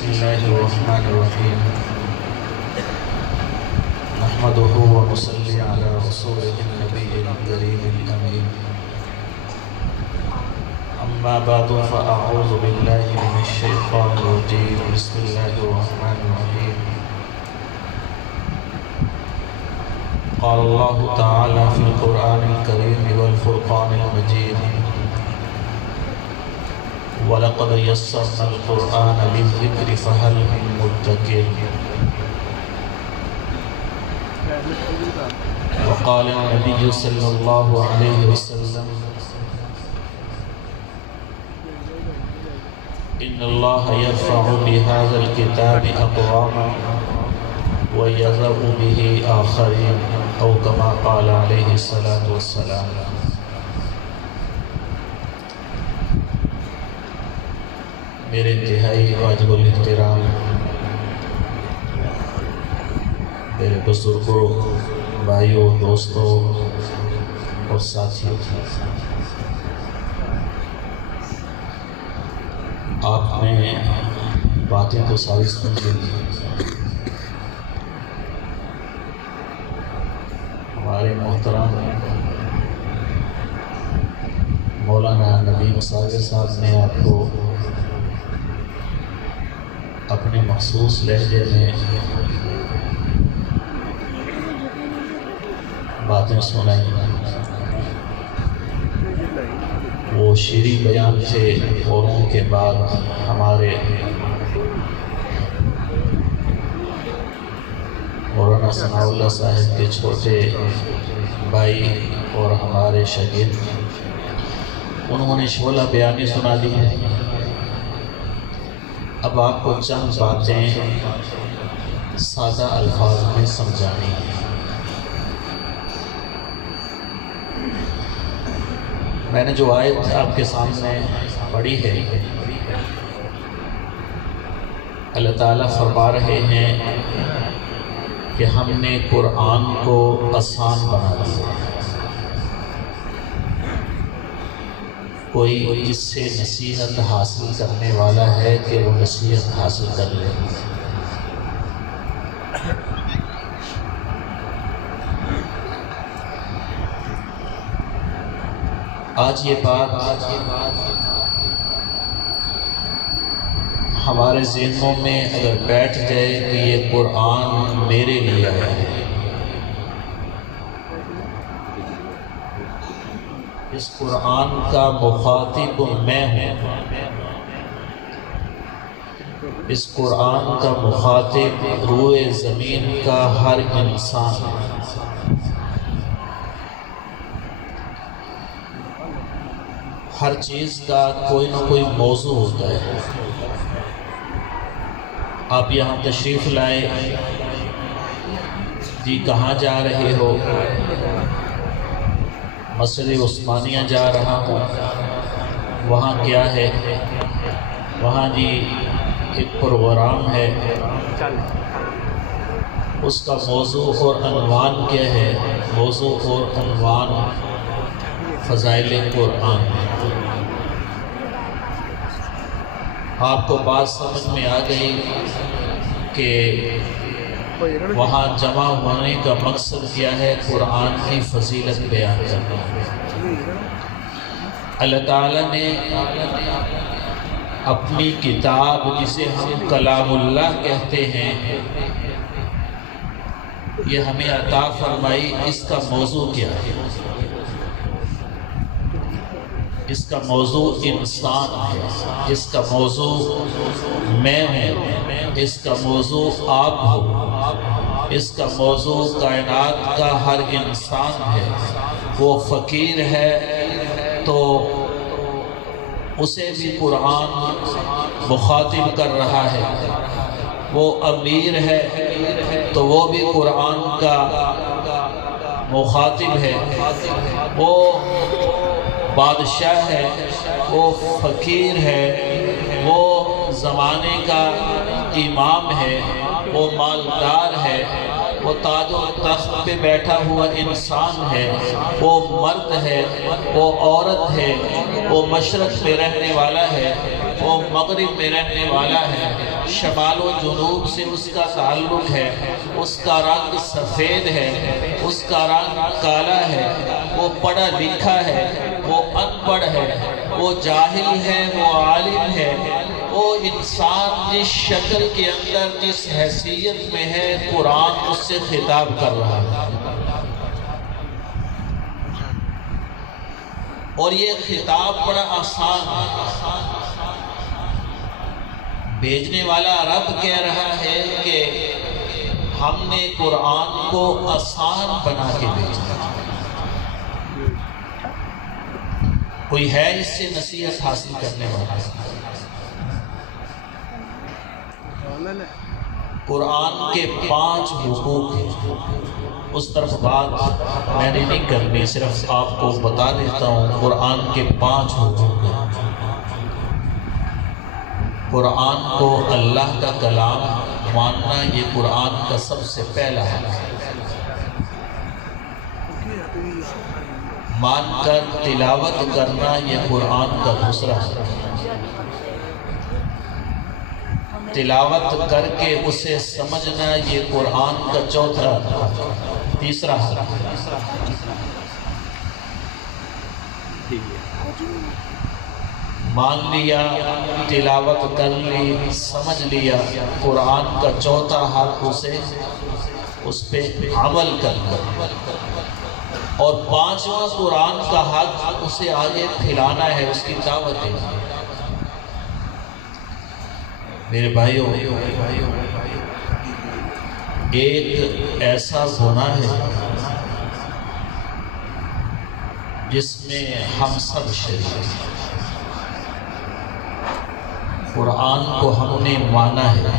بسم الله الرحمن الرحيم نحمده ونصلي على رسوله النبي الكريم الأمين أما بعد فأعوذ بالله من الشيطان الرجيم بسم الله الرحمن الرحيم قال الله تعالى في القرآن الكريم والفرقان المجيد وَلَقَدْ يَسَّرْنَا الْقُرْآنَ لِلذِّكْرِ فَهَلْ مِن مُّدَّكِرٍ وقال النبي صلى الله عليه وسلم إن الله يرفع بهذا الكتاب أقواما ويذر به آخرين أو كما قال عليه الصلاة والسلام۔ میرے انتہائی واجب الاحترام میرے بزرگوں، بھائیوں، دوستوں اور ساتھیوں، آپ نے باتیں تو ساری سن لی۔ ہمارے محترم مولانا نبی مساغر صاحب نے آپ کو اپنے مخصوص لہجے میں باتیں سنائیں۔ وہ شیریں بیان تھے، اوروں کے بعد ہمارے مولانا ثناء اللہ صاحب کے چھوٹے بھائی اور ہمارے شاگرد، انہوں نے شعلہ بیانی سنا دی ہے۔ اب آپ کو چند باتیں سادہ الفاظ میں سمجھانی ہیں۔ میں نے جو آیت آپ کے سامنے پڑھی ہے، اللہ تعالیٰ فرما رہے ہیں کہ ہم نے قرآن کو آسان بنا دیا۔ کوئی اس سے نصیحت حاصل کرنے والا ہے کہ وہ نصیحت حاصل کر لے۔ آج یہ بات ہمارے ذہنوں میں اگر بیٹھ جائے کہ یہ قرآن میرے لیے آیا ہے، اس قرآن کا مخاطب میں ہوں، اس قرآن کا مخاطب روئے زمین کا ہر انسان ہے۔ ہر چیز کا کوئی نہ کوئی موضوع ہوتا ہے۔ آپ یہاں تشریف لائے، جی کہاں جا رہے ہو؟ مسجد عثمانیہ جا رہا ہوں۔ وہاں کیا ہے؟ وہاں جی ایک پروگرام ہے، اس کا موضوع اور عنوان کیا ہے؟ موضوع اور عنوان فضائل قرآن۔ آپ کو بات سمجھ میں آ گئی کہ وہاں جمع ہونے کا مقصد کیا ہے؟ قرآن کی فضیلت بیان کرنا۔ اللہ تعالیٰ نے اپنی کتاب، جسے ہم کلام اللہ کہتے ہیں، یہ ہمیں عطا فرمائی۔ اس کا موضوع کیا ہے؟ اس کا موضوع انسان ہے، اس کا موضوع میں ہوں، اس کا موضوع آپ ہو، اس کا موضوع کائنات کا ہر انسان ہے۔ وہ فقیر ہے تو اسے بھی قرآن مخاطب کر رہا ہے، وہ امیر ہے تو وہ بھی قرآن کا مخاطب ہے، وہ بادشاہ ہے، وہ فقیر ہے، وہ زمانے کا امام ہے، وہ مالدار ہے، وہ تاج و تخت پہ بیٹھا ہوا انسان ہے، وہ مرد ہے، وہ عورت ہے، وہ مشرق میں رہنے والا ہے، وہ مغرب میں رہنے والا ہے، شمال و جنوب سے اس کا تعلق ہے، اس کا رنگ سفید ہے، اس کا رنگ کالا ہے، وہ پڑھا لکھا ہے، وہ ان پڑھ ہے، وہ جاہل ہے، وہ عالم ہے، وہ انسان جس شکل کے اندر جس حیثیت میں ہے، قرآن اس سے خطاب کر رہا ہے۔ اور یہ خطاب بڑا آسان ہے، بھیجنے والا رب کہہ رہا ہے کہ ہم نے قرآن کو آسان بنا کے بھیجا۔ کوئی ہے اس سے نصیحت حاصل کرنے والا؟ قرآن کے 5 حقوق ہیں، اس طرف بات میں نے نہیں کرنی، صرف آپ کو بتا دیتا ہوں۔ قرآن کے 5 حقوق ہیں۔ قرآن کو اللہ کا کلام ماننا یہ قرآن کا سب سے پہلا حق ہے۔ مان کر تلاوت کرنا یہ قرآن کا دوسرا حق ہے۔ تلاوت کر کے اسے سمجھنا یہ قرآن کا چوتھا تیسرا حق ہے۔ مان لیا، تلاوت کر لی، سمجھ لیا، قرآن کا چوتھا حق اس پہ عمل کرنا، اور 5واں قرآن کا حق اسے آگے پھیلانا ہے، اس کی دعوت دینا۔ میرے بھائیوں، ایک ایسا گناہ ہے جس میں ہم سب شریک ہیں۔ قرآن کو ہم نے مانا ہے،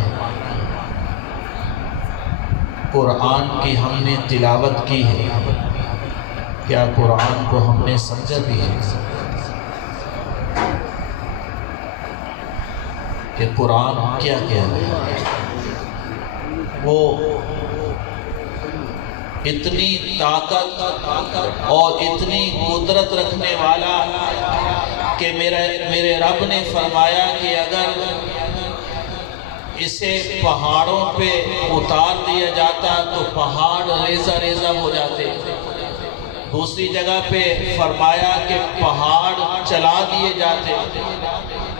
قرآن کی ہم نے تلاوت کی ہے، کیا قرآن کو ہم نے سمجھا بھی ہے کہ قرآن کیا کہہ رہا ہے؟ وہ اتنی طاقت اور اتنی قدرت رکھنے والا کہ میرے رب نے فرمایا کہ اگر اسے پہاڑوں پہ اتار دیا جاتا تو پہاڑ ریزہ ریزہ ہو جاتے۔ دوسری جگہ پہ فرمایا کہ پہاڑ چلا دیے جاتے۔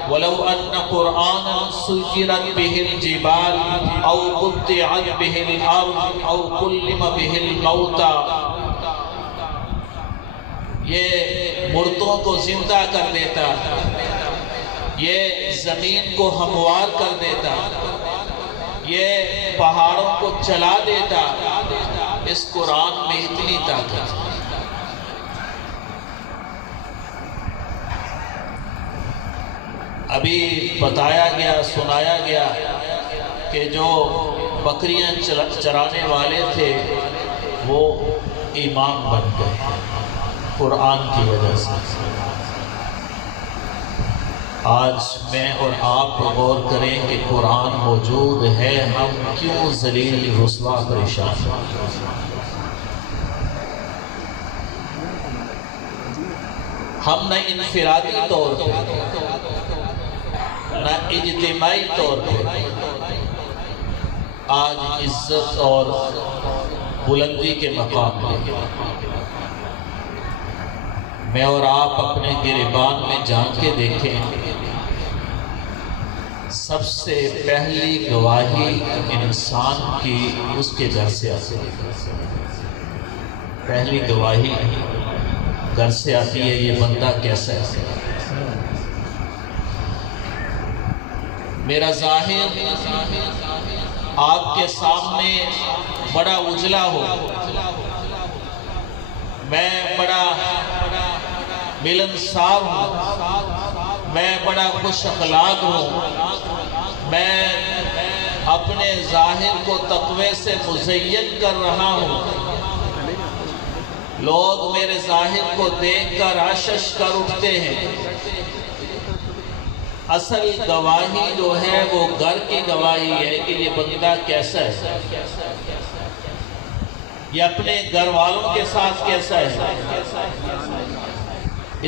وَلَوْ أَنَّ قُرْآنًا سُيِّرَتْ بِهِ الْجِبَالُ أَوْ قُطِّعَتْ بِهِ الْأَرْضُ أَوْ كُلِّمَ بِهِ الْمَوْتَى، یہ مردوں کو زندہ کر دیتا، یہ زمین کو ہموار کر دیتا، یہ پہاڑوں کو چلا دیتا۔ اس قرآن میں اتنی طاقت ہے۔ ابھی بتایا گیا، سنایا گیا کہ جو بکریاں چرانے والے تھے وہ امام بن گئے قرآن کی وجہ سے۔ آج میں اور آپ غور کریں کہ قرآن موجود ہے، ہم کیوں ذلیل رسوا پریشان ہیں؟ ہم نہ انفرادی طور پہ نہ اجتماعی طور پہ آج عزت اور بلندی کے مقام پہ میں اور آپ اپنے گریبان میں جان کے دیکھیں، سب سے پہلی گواہی انسان کی اس کے گھر سے آتی ہے۔ پہلی گواہی گھر سے آتی ہے، یہ بندہ کیسا ہے۔ میرا ظاہر آپ کے سامنے بڑا اجلا ہو، میں بڑا ملنسار ہوں، میں بڑا خوش اخلاق ہوں، میں اپنے ظاہر کو تقوی سے مزین کر رہا ہوں، لوگ میرے ظاہر کو دیکھ کر عشش کر اٹھتے ہیں۔ اصل گواہی جو ہے وہ گھر کی گواہی ہے کہ یہ بندہ کیسا ہے، یہ اپنے گھر والوں کے ساتھ کیسا ہے۔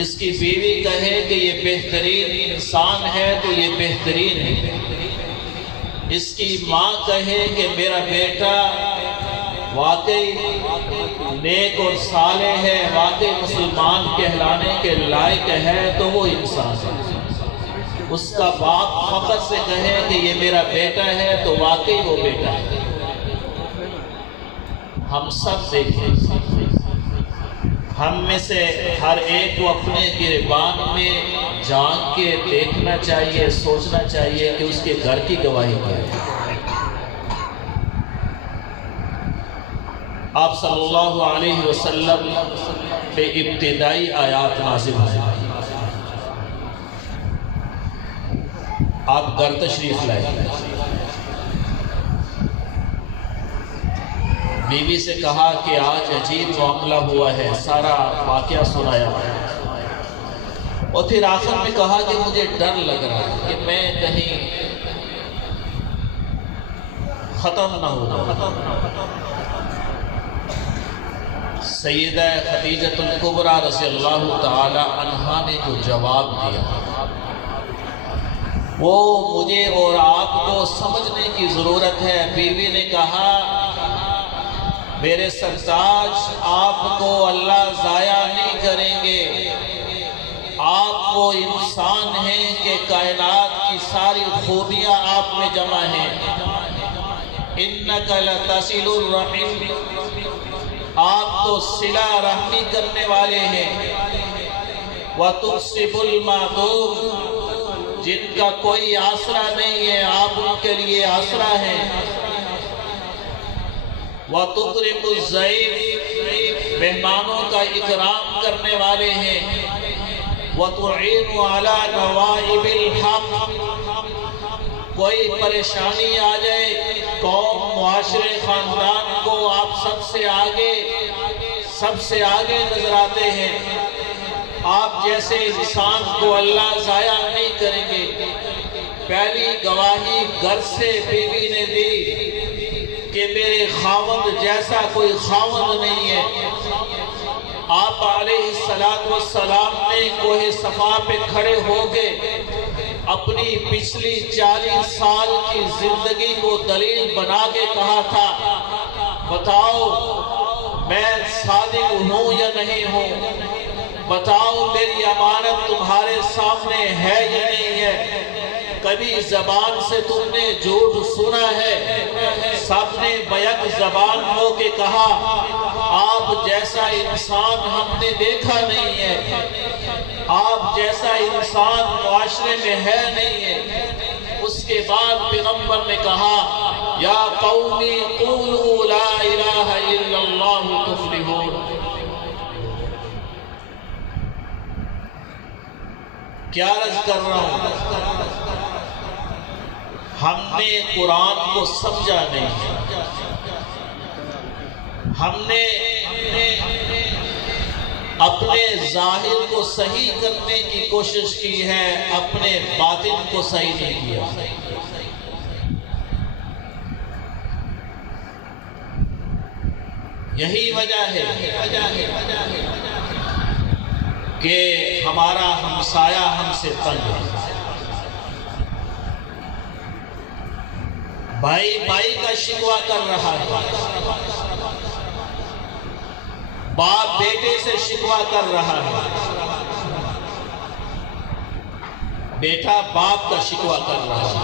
اس کی بیوی کہے کہ یہ بہترین انسان ہے تو یہ بہترین ہے، اس کی ماں کہے کہ میرا بیٹا واقعی نیک اور صالح ہے، واقعی مسلمان کہلانے کے لائق ہے، تو وہ انسان ہے۔ اس کا باپ فقط سے کہے کہ یہ میرا بیٹا ہے تو واقعی وہ بیٹا ہے۔ ہم سب دیکھیں، ہم میں سے ہر ایک کو اپنے گریبان میں جان کے دیکھنا چاہیے، سوچنا چاہیے کہ اس کے گھر کی گواہی کیا ہے۔ آپ صلی اللہ علیہ وسلم پہ ابتدائی آیات نازل ہوئے، آپ گھر تشریف لائے، بیوی سے کہا کہ آج عجیب معاملہ ہوا ہے، سارا واقعہ سنایا، اور پھر آخر میں کہا کہ مجھے ڈر لگ رہا ہے کہ میں کہیں ختم نہ ہو جاؤں۔ سیدہ خدیجہ الکبریٰ رضی اللہ تعالی عنہا نے جو جواب دیا وہ مجھے اور آپ کو سمجھنے کی ضرورت ہے۔ بیوی نے کہا میرے سرتاج، آپ کو اللہ ضائع نہیں کریں گے، آپ وہ انسان ہیں کہ کائنات کی ساری خوبیاں آپ میں جمع ہیں۔ اِنَّكَ لَتَصِلُ الرَّحِمِ، آپ تو صلہ رحمی کرنے والے ہیں۔ وَتُقْسِبُ الْمَعْدُومِ، جن کا کوئی آسرا نہیں ہے آپ ان کے لیے آسرا ہیں۔ وَتُقْرِمُ الضَّيْفَ، مہمانوں کا اکرام کرنے والے ہیں۔ وَتُعِينُ عَلَى نَوَائِبِ الْحَقِّ، کوئی پریشانی آ جائے قوم، معاشرے، خاندان کو آپ سب سے آگے نظر آتے ہیں۔ آپ جیسے انسان کو اللہ ضائع نہیں کریں گے۔ پہلی گواہی گھر سے بیوی نے دی کہ میرے خاوند جیسا کوئی خاوند نہیں ہے۔ آپ علیہ السلام نے کوہ صفا پہ کھڑے ہو کے اپنی پچھلی 40 سال کی زندگی کو دلیل بنا کے کہا تھا، بتاؤ میں صادق ہوں یا نہیں ہوں، بتاؤ میری امانت تمہارے سامنے ہے یا نہیں ہے، کبھی زبان سے تم نے جھوٹ سنا ہے؟ سب نے بیک زبان ہو کے کہا آپ جیسا انسان ہم نے دیکھا نہیں ہے، آپ جیسا انسان معاشرے میں ہے نہیں ہے۔ اس کے بعد پیغمبر نے کہا یا قومی قولوا لا الہ الا اللہ تفلحون۔ کیا عرض کر رہا ہوں؟ ہم نے قرآن کو سمجھا نہیں، ہم نے اپنے ظاہر کو صحیح کرنے کی کوشش کی ہے، اپنے باطن کو صحیح نہیں کیا۔ یہی وجہ ہے کہ ہمارا ہمسایہ ہم سے تنگ ہے، بھائی بھائی کا شکوہ کر رہا ہے، باپ بیٹے سے شکوہ کر رہا ہے، بیٹا باپ کا شکوہ کر رہا ہے۔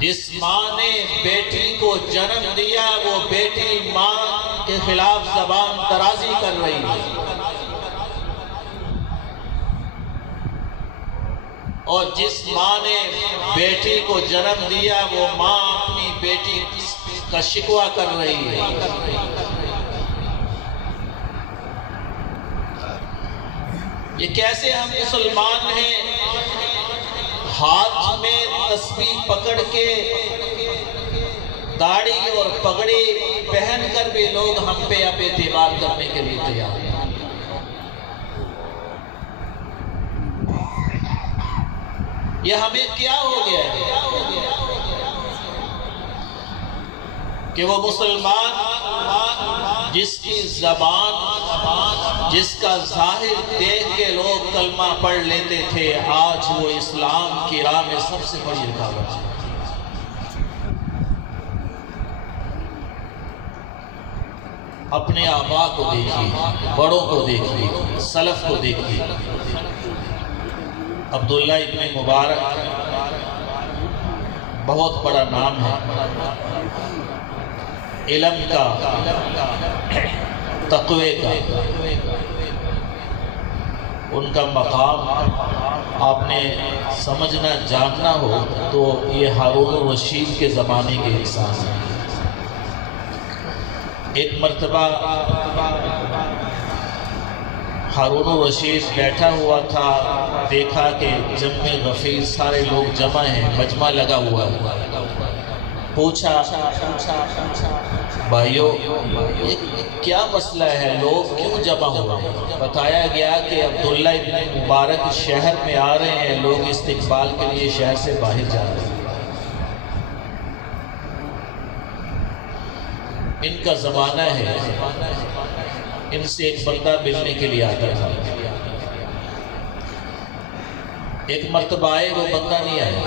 جس ماں نے بیٹی کو جنم دیا وہ بیٹی ماں کے خلاف زبان درازی کر رہی ہے، اور جس ماں نے بیٹی کو جنم دیا وہ ماں اپنی بیٹی کا شکوہ کر رہی ہے۔ یہ کیسے ہم مسلمان ہیں؟ ہاتھ میں تسبیح پکڑ کے داڑھی اور پگڑی پہن کر بھی لوگ ہم پہ اب اعتبار کرنے کے لیے تیار ہیں۔ یہ ہمیں کیا ہو گیا ہے کہ وہ مسلمان جس کی زبان جس کا ظاہر دیکھ کے لوگ کلمہ پڑھ لیتے تھے، آج وہ اسلام کی راہ میں سب سے بڑی رکاوٹ ہے۔ اپنے آبا کو دیکھیے، بڑوں کو دیکھیے، سلف کو دیکھیے۔ عبداللہ ابن مبارک بہت بڑا نام ہے، علم کا، تقوی کا۔ ان کا مقام آپ نے سمجھنا جاننا ہو تو یہ ہارون الرشید کے زمانے کے انسان ہیں۔ ایک مرتبہ ہارون الرشید بیٹھا ہوا تھا، دیکھا کہ جمع غفیر سارے لوگ جمع ہیں، مجمع لگا ہوا ہے۔ پوچھا بھائیو یہ کیا مسئلہ ہے، لوگ کیوں جمع ہوئے ہیں؟ بتایا گیا کہ عبداللہ ابن مبارک شہر میں آ رہے ہیں، لوگ استقبال کے لیے شہر سے باہر جا رہے ہیں۔ ان کا زمانہ ہے، ان سے ایک بندہ ملنے کے لیے آتا تھا۔ ایک مرتبہ آئے، وہ بندہ نہیں آیا۔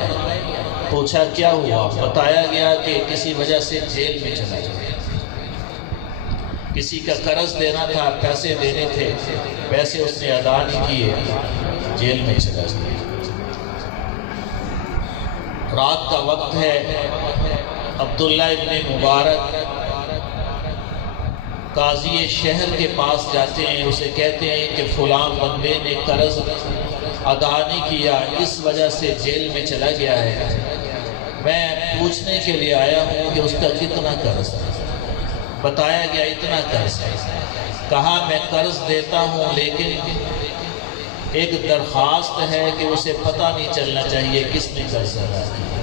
پوچھا کیا ہوا؟ بتایا گیا کہ کسی وجہ سے جیل میں چلا گیا، کسی کا قرض دینا تھا، پیسے دینے تھے، پیسے اس نے ادا نہیں کیے، جیل میں چلا گیا۔ رات کا وقت ہے، عبداللہ ابن مبارک قاضی شہر کے پاس جاتے ہیں، اسے کہتے ہیں کہ فلاں بندے نے قرض ادا نہیں کیا، اس وجہ سے جیل میں چلا گیا ہے، میں پوچھنے کے لیے آیا ہوں کہ اس کا کتنا قرض ہے۔ بتایا گیا اتنا قرض ہے۔ کہا میں قرض دیتا ہوں لیکن ایک درخواست ہے کہ اسے پتہ نہیں چلنا چاہیے کس نے قرض ادا کیا۔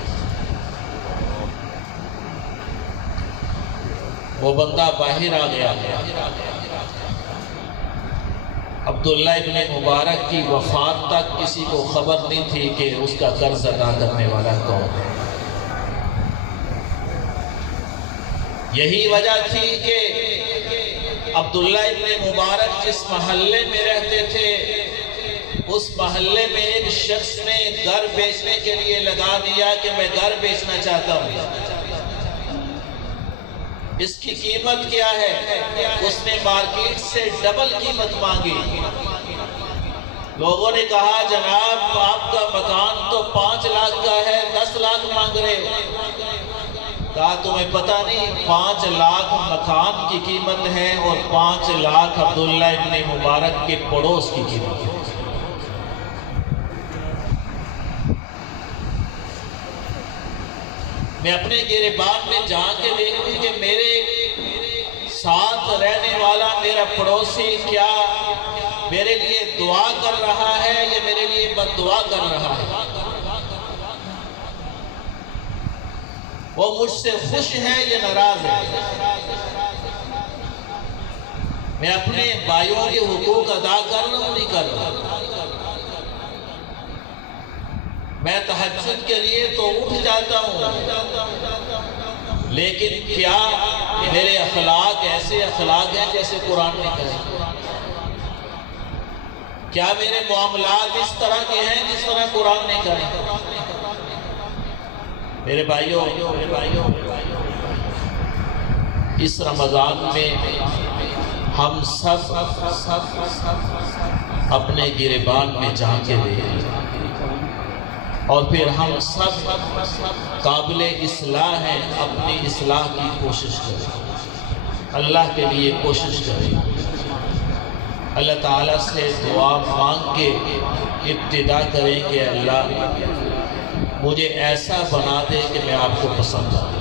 وہ بندہ باہر آ گیا۔ عبداللہ ابن مبارک کی وفات تک کسی کو خبر نہیں تھی کہ اس کا قرض ادا کرنے والا کون ہے۔ یہی وجہ تھی کہ عبداللہ ابن مبارک جس محلے میں رہتے تھے، اس محلے میں ایک شخص نے گھر بیچنے کے لیے لگا دیا کہ میں گھر بیچنا چاہتا ہوں، اس کی قیمت کیا ہے؟ اس نے مارکیٹ سے ڈبل قیمت مانگی۔ لوگوں نے کہا جناب آپ کا مکان تو 5 لاکھ کا ہے، 10 لاکھ مانگ رہے۔ کہا تمہیں پتہ نہیں 5 لاکھ مکان کی قیمت ہے اور 5 لاکھ عبداللہ ابن مبارک کے پڑوس کی قیمت ہے۔ میں اپنے گریبان میں جا کے دیکھوں کہ میرے ساتھ رہنے والا میرا پڑوسی کیا میرے لیے دعا کر رہا ہے یا میرے لیے بد دعا کر رہا ہے، وہ مجھ سے خوش ہے یا ناراض ہے۔ میں اپنے بھائیوں کے حقوق ادا کر رہا ہوں نہیں کر رہا۔ میں تہجد کے لیے تو اٹھ جاتا ہوں، لیکن کیا میرے اخلاق ایسے اخلاق ہیں جیسے قرآن نے کہا؟ کیا میرے معاملات اس طرح کے ہیں جس طرح قرآن نے کہا؟ میرے بھائیوں، اس رمضان میں ہم سب اپنے گریبان میں جا کے دیکھیں، اور پھر ہم سب قابل اصلاح ہیں، اپنی اصلاح کی کوشش کریں، اللہ کے لیے کوشش کریں، اللہ تعالیٰ سے دعا مانگ کے ابتدا کریں کہ اللہ مجھے ایسا بنا دے کہ میں آپ کو پسند آؤں،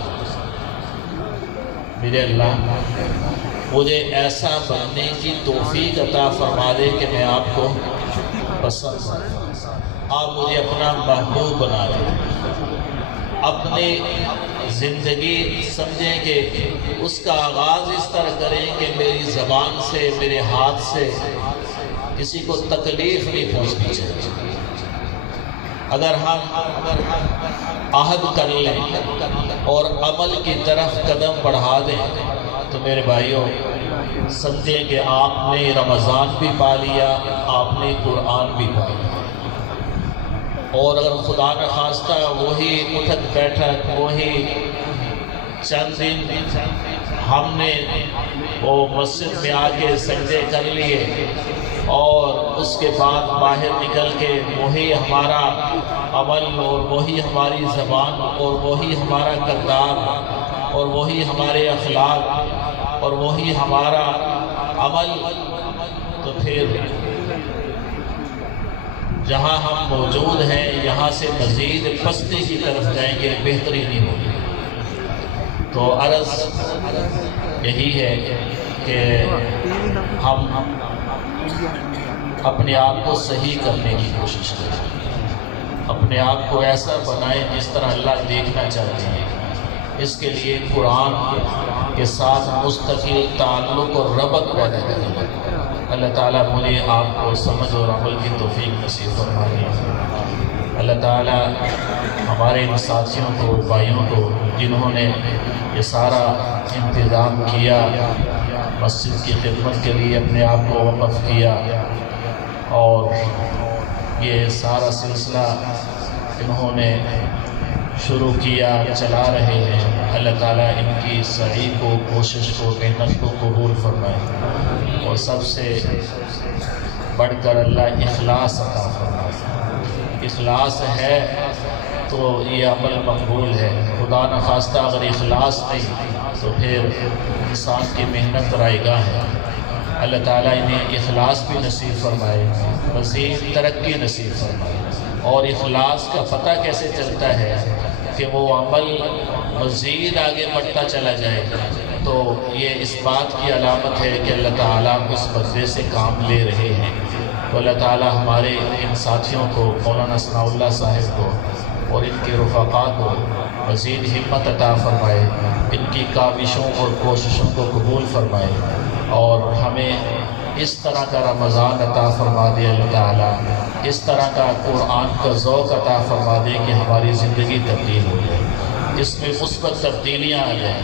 میرے اللہ مجھے ایسا بننے کی توفیق عطا فرما دے کہ میں آپ کو پسند آؤں، آپ مجھے اپنا محبوب بنا دیں۔ اپنی زندگی سمجھیں کہ اس کا آغاز اس طرح کریں کہ میری زبان سے، میرے ہاتھ سے کسی کو تکلیف نہیں پہنچنی چاہیے۔ اگر ہم عہد کر لیں اور عمل کی طرف قدم بڑھا دیں تو میرے بھائیوں سمجھیں کہ آپ نے رمضان بھی پا لیا، آپ نے قرآن بھی پا لیا۔ اور اگر خدا نخواستہ وہی اٹھک بیٹھک، وہی چند دن ہم نے وہ مسجد میں آ کے سجدے کر لیے اور اس کے بعد باہر نکل کے وہی ہمارا عمل اور وہی ہماری زبان اور وہی ہمارا کردار اور وہی ہمارے اخلاق اور وہی ہمارا عمل، تو پھر جہاں ہم موجود ہیں یہاں سے مزید پستی کی طرف جائیں گے، بہتری نہیں ہوگی۔ تو عرض یہی ہے کہ ہم اپنے آپ کو صحیح کرنے کی کوشش کریں، اپنے آپ کو ایسا بنائیں جس طرح اللہ دیکھنا چاہتے ہیں۔ اس کے لیے قرآن کے ساتھ مستقل تعلق اور ربط پیدا کریں۔ اللہ تعالیٰ مجھے آپ کو سمجھ اور عمل کی توفیق نصیب فرمائے۔ اللہ تعالیٰ ہمارے ان ساتھیوں کو، بھائیوں کو، جنہوں نے یہ سارا انتظام کیا، مسجد کی خدمت کے لیے اپنے آپ کو وقف کیا، اور یہ سارا سلسلہ انہوں نے شروع کیا، چلا رہے ہیں۔ اللہ تعالیٰ ان کی سعی کو، کوشش کو، محنت کو قبول فرمائے، اور سب سے بڑھ کر اللہ اخلاص عطا فرمائے۔ اخلاص ہے تو یہ عمل مقبول ہے۔ خدا نخواستہ اگر اخلاص نہیں تو پھر انسان کی محنت رائے گاہ ہے۔ اللہ تعالیٰ انہیں اخلاص بھی نصیب فرمائے، مزید ترقی نصیب فرمائے۔ اور اخلاص کا پتہ کیسے چلتا ہے کہ وہ عمل مزید آگے بڑھتا چلا جائے، تو یہ اس بات کی علامت ہے کہ اللہ تعالیٰ اس بندے سے کام لے رہے ہیں۔ تو اللہ تعالیٰ ہمارے ان ساتھیوں کو، مولانا ثناء اللہ صاحب کو اور ان کے رفقاء کو مزید ہمت عطا فرمائے، ان کی کاوشوں اور کوششوں کو قبول فرمائے، اور ہمیں اس طرح کا رمضان عطا فرما دے اللہ تعالیٰ، اس طرح کا قرآن کا ذوق عطا فرما دے کہ ہماری زندگی تبدیل ہو جائے، اس میں مثبت تبدیلیاں آ جائیں،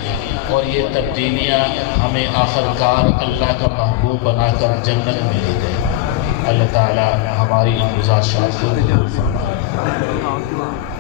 اور یہ تبدیلیاں ہمیں آخر کار اللہ کا محبوب بنا کر جنت میں لے جائیں۔ اللہ تعالیٰ ہماری ان گزارشات کو قبول فرمائے۔